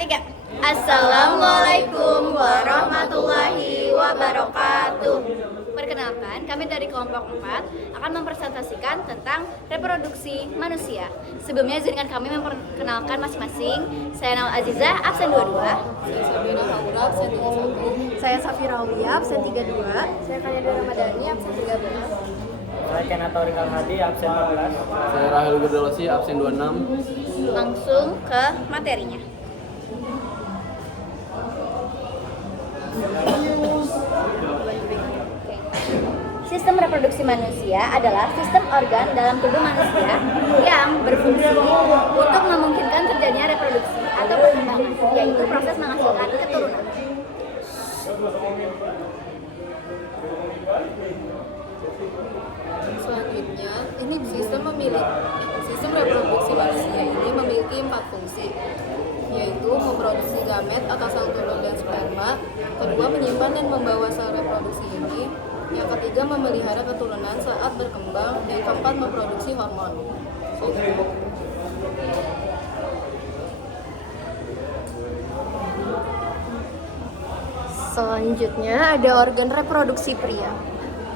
3. Assalamualaikum warahmatullahi wabarakatuh. Perkenalkan, kami dari kelompok 4 akan mempresentasikan tentang reproduksi manusia. Sebelumnya izinkan kami memperkenalkan masing-masing. Saya Nawal Azizah, absen 22. Saya Sabrina Haura, absen 31. Saya Safira Aulia, absen 32. Saya Kanyada Ramadhani, absen 13. Saya Kena Taurik Al-Hadi, absen 14. Saya Rahel Gurdolosi, absen 26. Langsung ke materinya. Sistem reproduksi manusia adalah sistem organ dalam tubuh manusia yang berfungsi untuk memungkinkan terjadinya reproduksi atau perkembangan, yaitu proses menghasilkan keturunan. Selanjutnya, sistem reproduksi manusia ini memiliki 4 fungsi, yaitu memproduksi gamet atau sel telur dan sperma, kedua menyimpan dan membawa sel reproduksi ini, yang ketiga memelihara keturunan saat berkembang, yang keempat memproduksi hormon. Selanjutnya ada organ reproduksi pria,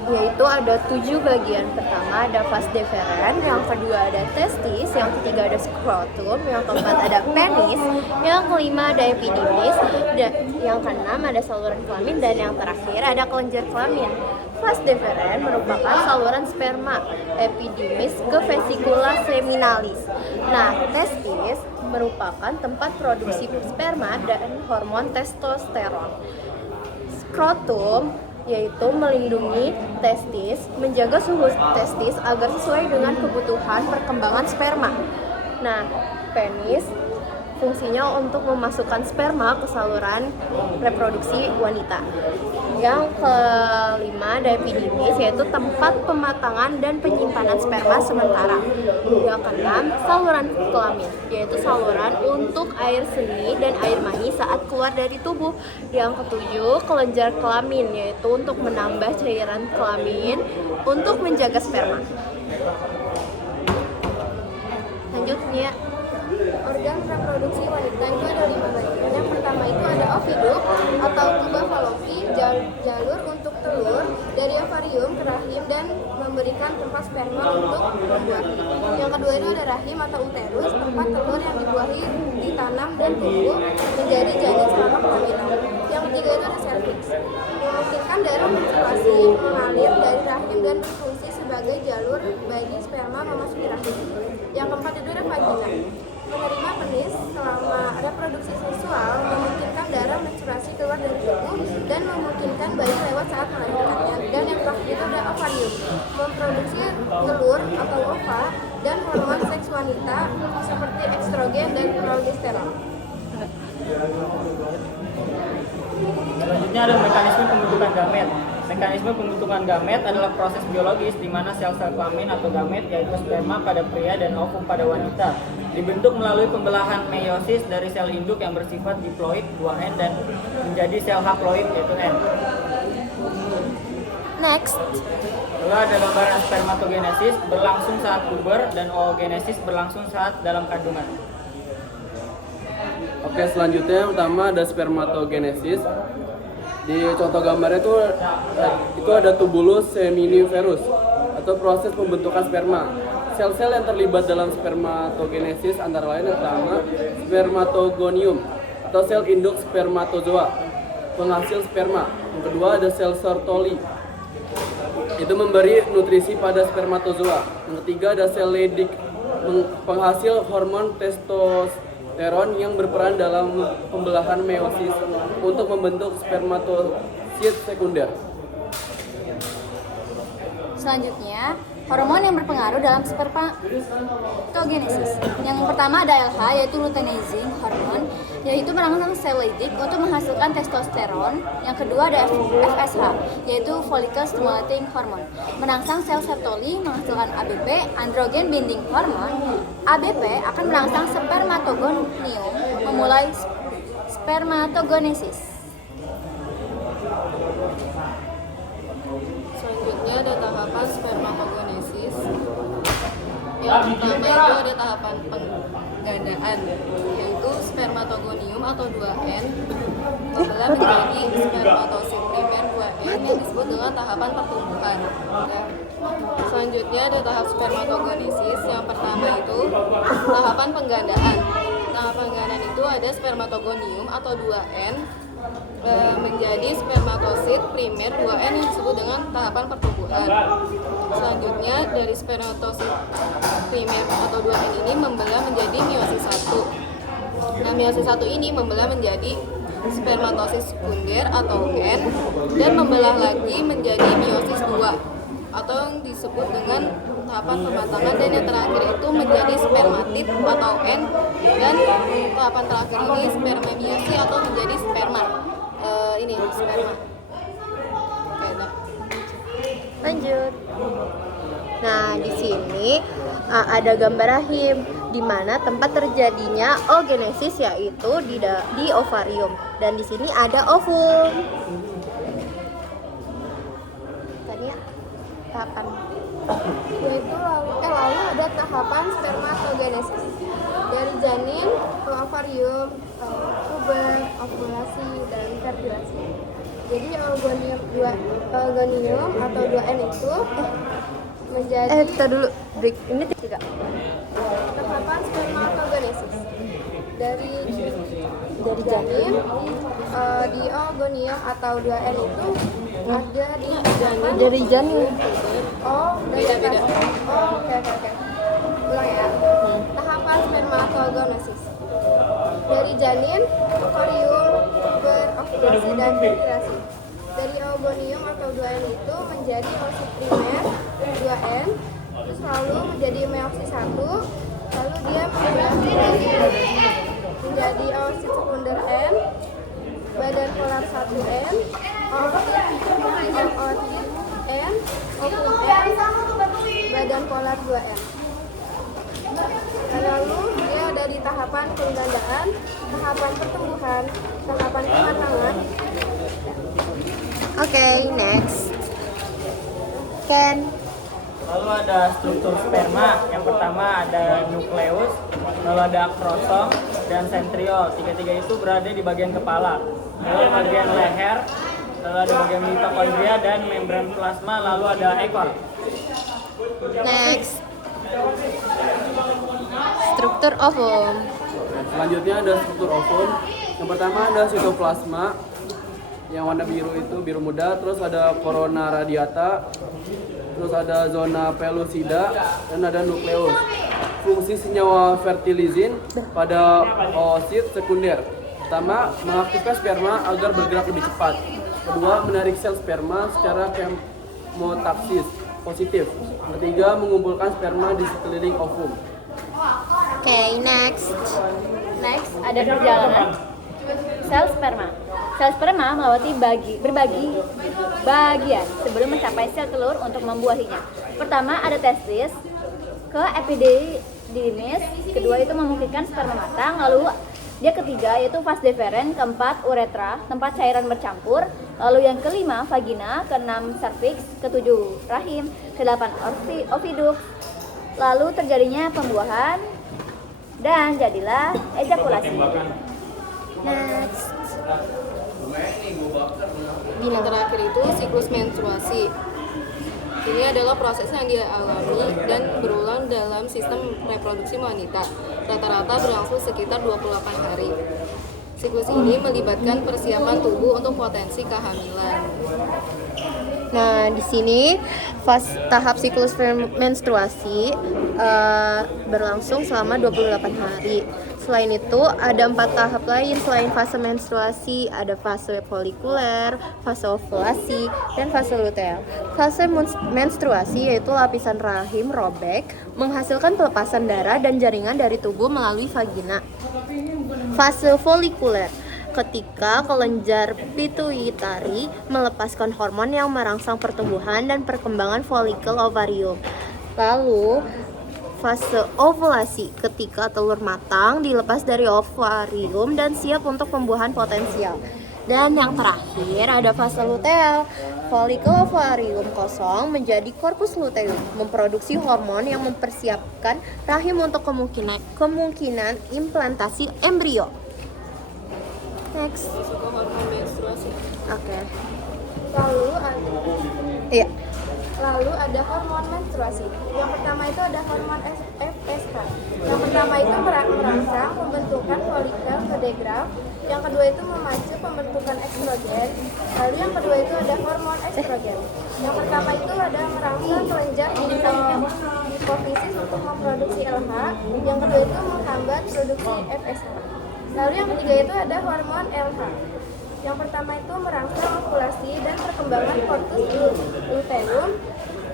yaitu ada 7 bagian. Pertama ada vas deferens, yang kedua ada testis, yang ketiga ada skrotum, yang keempat ada penis, yang kelima ada epididymis, yang keenam ada saluran kelamin, dan yang terakhir ada kelenjar kelamin. Vas deferens merupakan saluran sperma, epididymis ke vesicula seminalis. Nah, testis merupakan tempat produksi sperma dan hormon testosteron. Skrotum yaitu melindungi testis, menjaga suhu testis agar sesuai dengan kebutuhan perkembangan sperma. Nah, penis fungsinya untuk memasukkan sperma ke saluran reproduksi wanita. Yang kelima ada epididymis, yaitu tempat pematangan dan penyimpanan sperma sementara. Yang keenam saluran kelamin, yaitu saluran untuk air seni dan air mani saat keluar dari tubuh. Yang ketujuh kelenjar kelamin, yaitu untuk menambah cairan kelamin untuk menjaga sperma. Lanjutnya, Organ reproduksi wanita itu ada 5 bagian. Yang pertama itu ada oviduk atau tuba falopi, jalur untuk telur dari ovarium ke rahim dan memberikan tempat sperma untuk membuahi. Yang kedua itu ada rahim atau uterus, tempat telur yang dibuahi ditanam dan tumbuh menjadi janin selama kehamilan. Yang ketiga itu ada cervix, memungkinkan darah menstruasi mengalir dari rahim dan berfungsi sebagai jalur bagi sperma memasuki rahim. Yang keempat itu ada vagina, menerima penis selama reproduksi seksual, memungkinkan darah menstruasi keluar dari tubuh dan memungkinkan bayi lewat saat melahirkannya. Dan yang terakhir itu ada ovarium, memproduksi telur atau ova dan hormon seks wanita seperti estrogen dan progesteron. Selanjutnya ada mekanisme pembentukan gamet. Mekanisme pembentukan gamet adalah proses biologis di mana sel-sel kelamin atau gamet, yaitu sperma pada pria dan ovum pada wanita, dibentuk melalui pembelahan meiosis dari sel induk yang bersifat diploid 2N dan menjadi sel haploid yaitu N. next. Lalu ada lembaran spermatogenesis berlangsung saat puber dan oogenesis berlangsung saat dalam kandungan. Oke, selanjutnya yang pertama ada spermatogenesis. Di contoh gambarnya itu ada tubulus seminiferus atau proses pembentukan sperma. Sel-sel yang terlibat dalam spermatogenesis antara lain yang pertama spermatogonium atau sel induk spermatozoa, penghasil sperma. Yang kedua ada sel Sertoli, itu memberi nutrisi pada spermatozoa. Yang ketiga ada sel Leydig, penghasil hormon testosteron yang berperan dalam pembelahan meiosis untuk membentuk spermatosit sekunder. Selanjutnya, hormon yang berpengaruh dalam spermatogenesis. Yang pertama ada LH, yaitu luteinizing hormon, yaitu merangsang sel Leydig untuk menghasilkan testosteron. Yang kedua ada FSH, yaitu follicle stimulating hormone, merangsang sel Sertoli menghasilkan ABP, androgen binding hormone. ABP akan merangsang spermatogonium memulai spermatogenesis. Selanjutnya ada tahapan spermatogenesis. Yang pertama itu ada tahapan penggandaan, yaitu spermatogonium atau 2N membelah menjadi spermatosit primer 2N yang disebut dengan tahapan pertumbuhan. Ya. Selanjutnya ada tahap spermatogenesis. Yang pertama itu tahapan penggandaan. Tahapan penggandaan itu ada spermatogonium atau 2N menjadi spermatosit primer 2N yang disebut dengan tahapan pertumbuhan. Selanjutnya dari spermatosit primer atau 2N ini membelah menjadi meiosis 1. Nah, meiosis 1 ini membelah menjadi spermatosit sekunder atau N dan membelah lagi menjadi meiosis 2 atau yang disebut dengan tahapan pematangan, dan yang terakhir itu menjadi spermatid atau N, dan tahapan terakhir ini spermamiasi atau menjadi sperma. Ini sperma. Oke, dah. Lanjut. Nah, di sini ada gambar rahim di mana tempat terjadinya oogenesis, yaitu di ovarium, dan di sini ada ovum. Tadi tahapan Yaitu lalu ada tahapan spermatogenesis dari janin ke ovarium, puber, ovulasi, dan fertilasi. Jadi oogonium atau 2N itu menjadi kita dulu break ini tidak. tahapan spermatogenesis dari janin di oogonium atau 2N itu ada di janin. Dari janin. Oh, beda. Oh, oke. Ulang ya. Tahapan spermatogenesis dari janin, ovarium, puber, ovulasi, dan fertilasi. Dari oogonium atau 2N itu menjadi oosit primer 2N, terus lalu menjadi meiosis 1, lalu dia menjadi oosit sekunder N, badan polar 1N, oosit N, ovum N, badan polar 2N. Lalu dia ada di tahapan penggandaan, tahapan pertumbuhan, tahapan pematangan. Oke, next. Ken. Lalu ada struktur sperma. Yang pertama ada nukleus, lalu ada akrosom dan sentriol. Tiga-tiga itu berada di bagian kepala. Lalu bagian leher, lalu ada bagian mitokondria dan membran plasma, lalu ada ekor. Next. Struktur ovum. Selanjutnya ada struktur ovum. Yang pertama ada sitoplasma yang warna biru, itu biru muda, terus ada corona radiata, terus ada zona pellucida, dan ada nukleus. Fungsi senyawa fertilizin pada oosit sekunder. Pertama, mengaktifkan sperma agar bergerak lebih cepat. Kedua, menarik sel sperma secara kemotaksis positif. Ketiga, mengumpulkan sperma di sekeliling ovum. Oke, next. Next, ada perjalanan sel sperma. Sel sperma melewati berbagi bagian sebelum mencapai sel telur untuk membuahinya. Pertama ada testis, ke epididymis, kedua itu memungkinkan sperma matang, lalu dia ketiga yaitu vas deferens, keempat uretra, tempat cairan bercampur, lalu yang kelima vagina, keenam cervix, ketujuh rahim, kedelapan oviduk, lalu terjadinya pembuahan dan jadilah ejakulasi. Next. Yang terakhir itu siklus menstruasi. Ini adalah proses yang dialami dan berulang dalam sistem reproduksi wanita. Rata-rata berlangsung sekitar 28 hari. Siklus ini melibatkan persiapan tubuh untuk potensi kehamilan. Nah, di sini tahap siklus menstruasi berlangsung selama 28 hari. Selain itu, ada 4 tahap lain selain fase menstruasi, ada fase folikuler, fase ovulasi, dan fase luteal. Fase menstruasi yaitu lapisan rahim robek, menghasilkan pelepasan darah dan jaringan dari tubuh melalui vagina. Fase folikuler, ketika kelenjar pituitari melepaskan hormon yang merangsang pertumbuhan dan perkembangan folikel ovarium. Lalu, fase ovulasi, ketika telur matang dilepas dari ovarium dan siap untuk pembuahan potensial. Dan yang terakhir ada fase luteal. Folikel ovarium kosong menjadi korpus luteum, memproduksi hormon yang mempersiapkan rahim untuk kemungkinan implantasi embrio. Next. Hormon menstruasi. Oke. Iya. Lalu ada hormon menstruasi. Yang pertama itu ada hormon FSH. Yang pertama itu merangsang pembentukan folikel kedegraf. Yang kedua itu memacu pembentukan estrogen. Lalu yang kedua itu ada hormon estrogen. Yang pertama itu ada merangsang kelenjar hipofisis untuk memproduksi LH. Yang kedua itu menghambat produksi FSH. Lalu yang ketiga itu ada hormon LH. Yang pertama itu merangsang ovulasi dan perkembangan kortus luteum.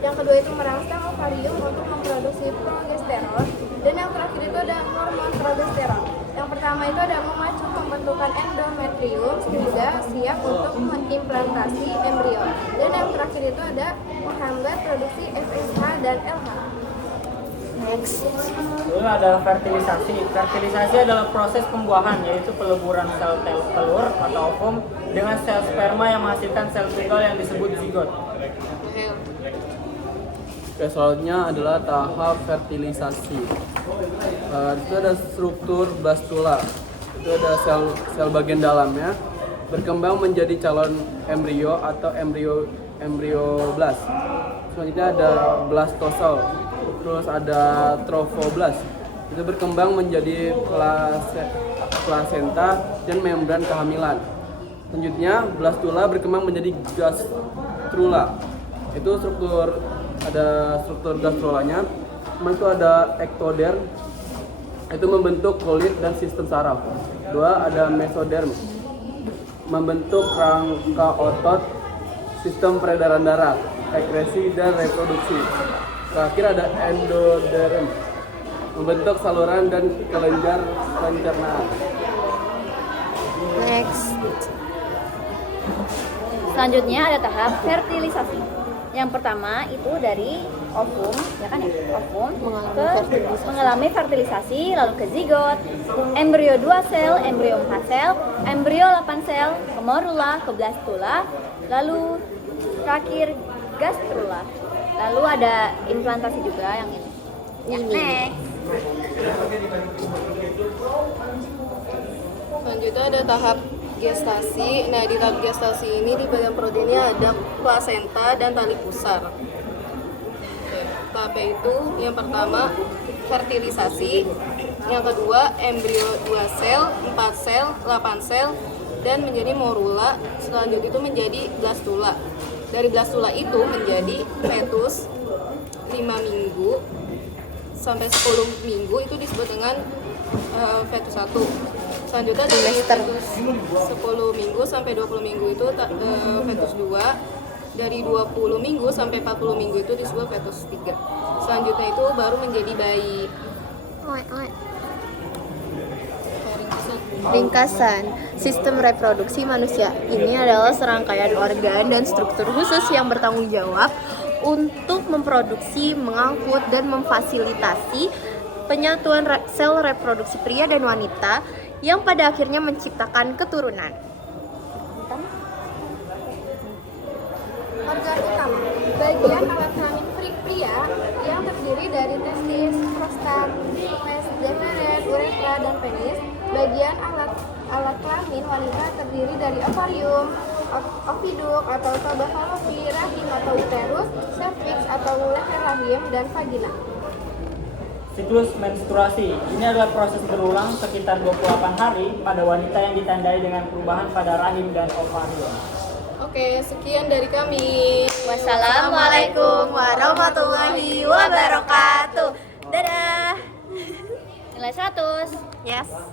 Yang kedua itu merangsang ovarium untuk memproduksi progesteron. Dan yang terakhir itu ada hormon progesteron. Yang pertama itu ada memacu pembentukan endometrium sehingga siap untuk mengimplantasi embrio. Dan yang terakhir itu ada menghambat produksi FSH dan LH. Next. Lalu ada fertilisasi. Fertilisasi adalah proses pembuahan, yaitu peleburan sel telur atau ovum dengan sel sperma yang menghasilkan sel tunggal yang disebut zigot. Oke, selanjutnya adalah tahap fertilisasi. Itu ada struktur blastula. Itu ada sel bagian dalamnya berkembang menjadi calon embrio atau embrioblast. Selanjutnya ada blastosel. Terus ada trofoblast. Itu berkembang menjadi plasenta dan membran kehamilan. Selanjutnya blastula berkembang menjadi gastrula. Itu ada struktur gastrulanya. Itu ada ektoderm. Itu membentuk kulit dan sistem saraf. Dua, ada mesoderm. Membentuk rangka otot, sistem peredaran darah, ekskresi dan reproduksi. Terakhir ada endoderm, membentuk saluran dan kelenjar pencernaan. Next. Selanjutnya ada tahap fertilisasi. Yang pertama itu dari ovum, ya kan ya? Ovum mengalami fertilisasi, lalu ke zigot, embrio 2 sel, embrio 4 sel, embrio 8 sel, ke morula, ke blastula, lalu terakhir gastrula. Lalu ada implantasi juga yang ini. Next. Selanjutnya ada tahap gestasi. Nah, di tahap gestasi ini di bagian proteinnya ada plasenta dan tali pusar. Tahap itu yang pertama fertilisasi, yang kedua embrio 2 sel, 4 sel, 8 sel dan menjadi morula. Selanjutnya itu menjadi blastula. Dari blastula itu menjadi fetus 5 minggu sampai 10 minggu itu disebut dengan fetus 1. Selanjutnya dari fetus 10 minggu sampai 20 minggu itu fetus 2. Dari 20 minggu sampai 40 minggu itu disebut fetus 3. Selanjutnya itu baru menjadi bayi. Ringkasan, sistem reproduksi manusia ini adalah serangkaian organ dan struktur khusus yang bertanggung jawab untuk memproduksi, mengangkut, dan memfasilitasi penyatuan sel reproduksi pria dan wanita yang pada akhirnya menciptakan keturunan. Organ utama, bagian alat kelamin pria yang terdiri dari testis, prostat, les deferet, uretra, dan penis. Bagian alat kelamin wanita terdiri dari ovarium, oviduk atau tuba falopi, rahim atau uterus, cervix atau leher rahim, dan vagina. Siklus menstruasi. Ini adalah proses berulang sekitar 28 hari pada wanita yang ditandai dengan perubahan pada rahim dan ovarium. Oke, sekian dari kami. Wassalamualaikum warahmatullahi wabarakatuh. Dadah. Nilai 100. Yes.